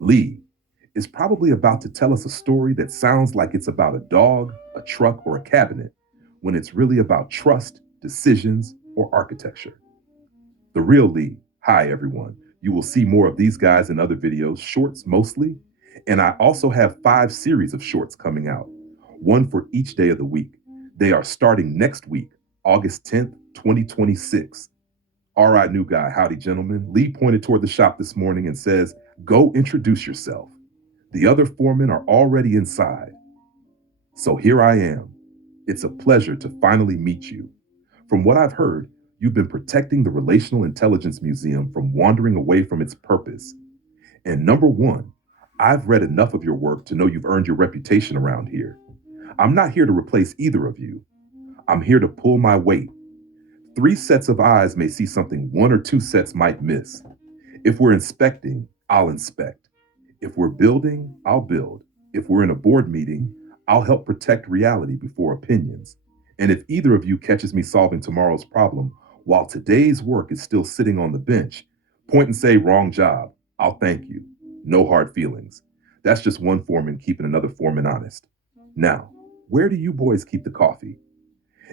Lee is probably about to tell us a story that sounds like it's about a dog, a truck, or a cabinet, when it's really about trust, decisions, or architecture. The real Lee. Hi, everyone. You will see more of these guys in other videos, shorts mostly. And I also have 5 series of shorts coming out, one for each day of the week. They are starting next week, August 10th, 2026. All right, new guy. Howdy, gentlemen. Lee pointed toward the shop this morning and says, "Go introduce yourself. The other foremen are already inside." So here I am. It's a pleasure to finally meet you. From what I've heard, you've been protecting the Relational Intelligence Museum from wandering away from its purpose. And number one, I've read enough of your work to know you've earned your reputation around here. I'm not here to replace either of you. I'm here to pull my weight. 3 sets of eyes may see something 1 or 2 sets might miss. If we're inspecting, I'll inspect. If we're building, I'll build. If we're in a board meeting, I'll help protect reality before opinions. And if either of you catches me solving tomorrow's problem while today's work is still sitting on the bench, point and say, "Wrong job." I'll thank you. No hard feelings. That's just one foreman keeping another foreman honest. Now, where do you boys keep the coffee?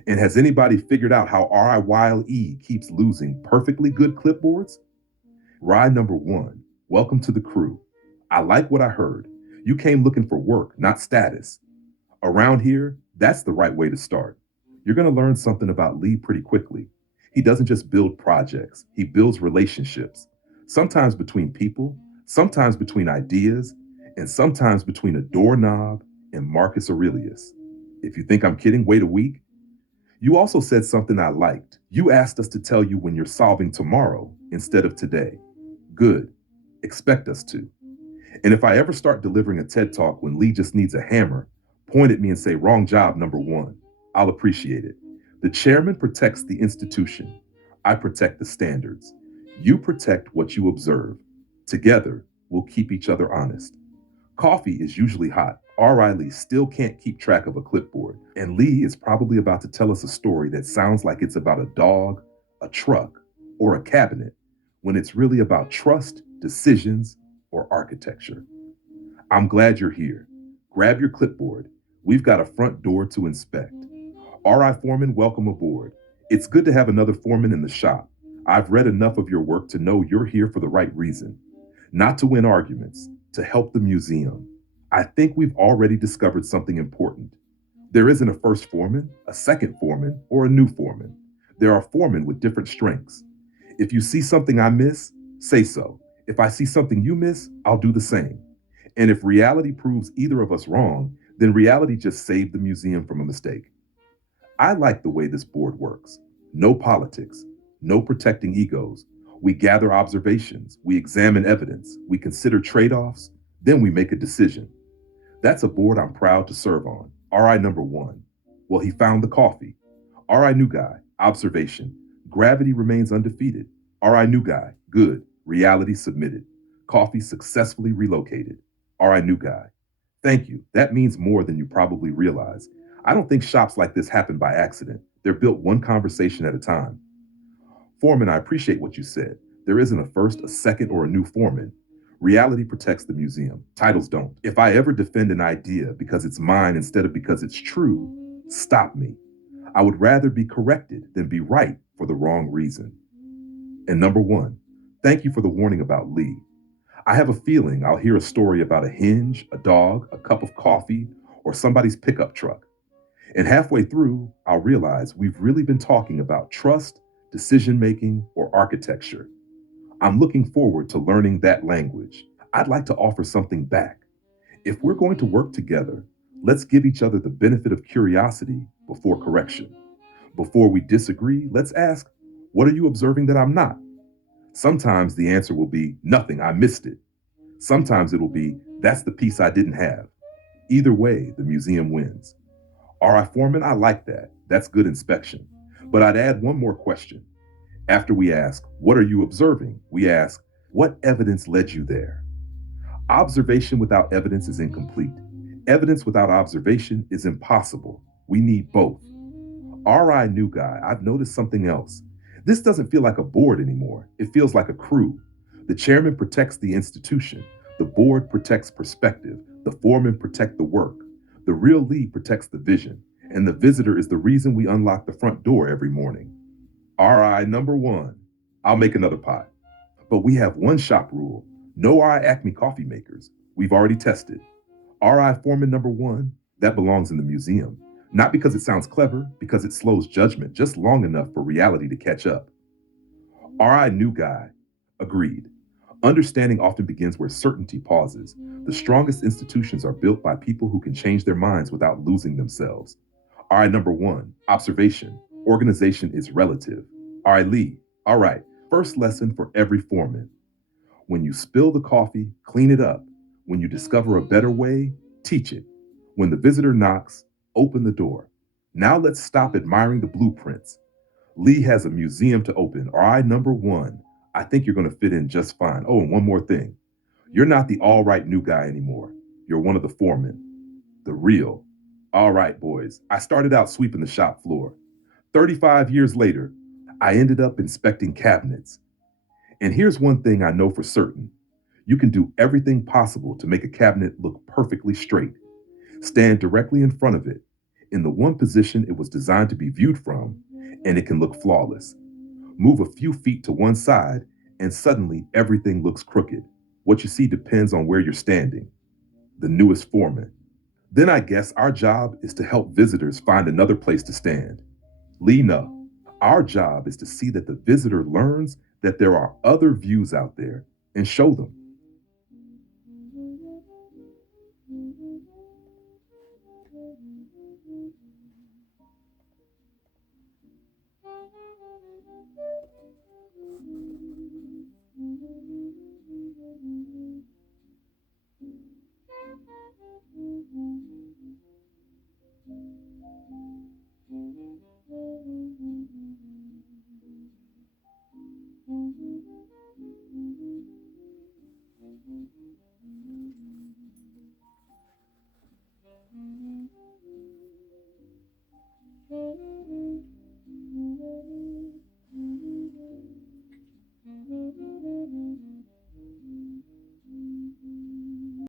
And has anybody figured out how RIYLE keeps losing perfectly good clipboards? Ride number one, welcome to the crew. I like what I heard. You came looking for work, not status. Around here, that's the right way to start. You're going to learn something about Lee pretty quickly. He doesn't just build projects, he builds relationships. Sometimes between people, sometimes between ideas, and sometimes between a doorknob and Marcus Aurelius. If you think I'm kidding, wait a week. You also said something I liked. You asked us to tell you when you're solving tomorrow instead of today. Good. Expect us to. And if I ever start delivering a TED talk when Lee just needs a hammer, point at me and say, "Wrong job, number one." I'll appreciate it. The chairman protects the institution. I protect the standards. You protect what you observe. Together, we'll keep each other honest. Coffee is usually hot. Riley still can't keep track of a clipboard. And Lee is probably about to tell us a story that sounds like it's about a dog, a truck, or a cabinet, when it's really about trust, decisions, or architecture. I'm glad you're here. Grab your clipboard. We've got a front door to inspect. R.I. Foreman, welcome aboard. It's good to have another foreman in the shop. I've read enough of your work to know you're here for the right reason. Not to win arguments, to help the museum. I think we've already discovered something important. There isn't a first foreman, a second foreman, or a new foreman. There are foremen with different strengths. If you see something I miss, say so. If I see something you miss, I'll do the same. And if reality proves either of us wrong, then reality just saved the museum from a mistake. I like the way this board works. No politics, no protecting egos. We gather observations, we examine evidence, we consider trade-offs, then we make a decision. That's a board I'm proud to serve on. RI number one. Well, he found the coffee. RI new guy. Observation. Gravity remains undefeated. RI new guy. Good. Reality submitted. Coffee successfully relocated. RI new guy. Thank you. That means more than you probably realize. I don't think shops like this happen by accident. They're built one conversation at a time. Foreman, I appreciate what you said. There isn't a first, a second, or a new foreman. Reality protects the museum. Titles don't. If I ever defend an idea because it's mine instead of because it's true, stop me. I would rather be corrected than be right for the wrong reason. And number one, thank you for the warning about Lee. I have a feeling I'll hear a story about a hinge, a dog, a cup of coffee, or somebody's pickup truck. And halfway through, I'll realize we've really been talking about trust, decision making, or architecture. I'm looking forward to learning that language. I'd like to offer something back. If we're going to work together, let's give each other the benefit of curiosity before correction. Before we disagree, let's ask, what are you observing that I'm not? Sometimes the answer will be, nothing, I missed it. Sometimes it'll be, that's the piece I didn't have. Either way, the museum wins. All right, Foreman, I like that. That's good inspection. But I'd add one more question. After we ask, what are you observing? We ask, what evidence led you there? Observation without evidence is incomplete. Evidence without observation is impossible. We need both. RI new guy, I've noticed something else. This doesn't feel like a board anymore. It feels like a crew. The chairman protects the institution. The board protects perspective. The foreman protect the work. The real lead protects the vision. And the visitor is the reason we unlock the front door every morning. RI number one, I'll make another pot. But we have one shop rule. No RI Acme coffee makers. We've already tested. RI Foreman number one, that belongs in the museum. Not because it sounds clever, because it slows judgment just long enough for reality to catch up. RI new guy, agreed. Understanding often begins where certainty pauses. The strongest institutions are built by people who can change their minds without losing themselves. RI number one, observation. Organization is relative. RI Lee, all right, first lesson for every foreman. When you spill the coffee, clean it up. When you discover a better way, teach it. When the visitor knocks, open the door. Now let's stop admiring the blueprints. Lee has a museum to open. RI number one, I think you're going to fit in just fine. Oh, and one more thing. You're not the all right new guy anymore. You're one of the foremen, the real. All right, boys. I started out sweeping the shop floor. 35 years later, I ended up inspecting cabinets. And here's one thing I know for certain: you can do everything possible to make a cabinet look perfectly straight. Stand directly in front of it, in the one position it was designed to be viewed from, and it can look flawless. Move a few feet to one side, and suddenly everything looks crooked. What you see depends on where you're standing. The newest foreman. Then I guess our job is to help visitors find another place to stand. Lena, our job is to see that the visitor learns that there are other views out there and show them.